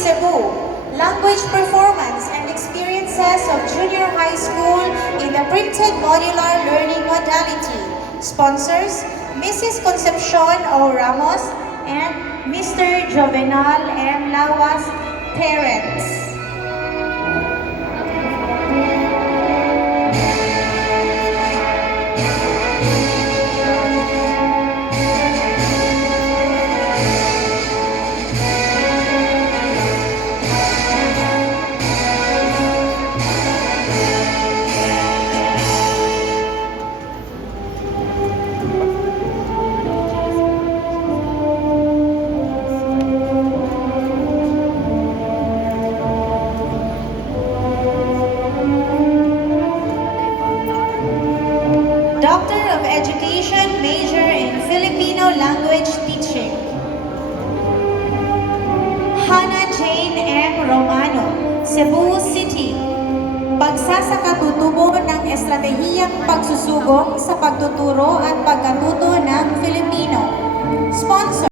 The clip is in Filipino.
Cebu, Language Performance and Experiences of Junior High School in the Printed Modular Learning Modality. Sponsors, Mrs. Concepcion O. Ramos and Mr. Jovenal M. Lawas, parents. Doctor of Education, major in Filipino Language Teaching. Hannah Jane M. Romano, Cebu City. Pagsasakatutubo ng estratehiyang pagsusugong sa pagtuturo at pagkatuto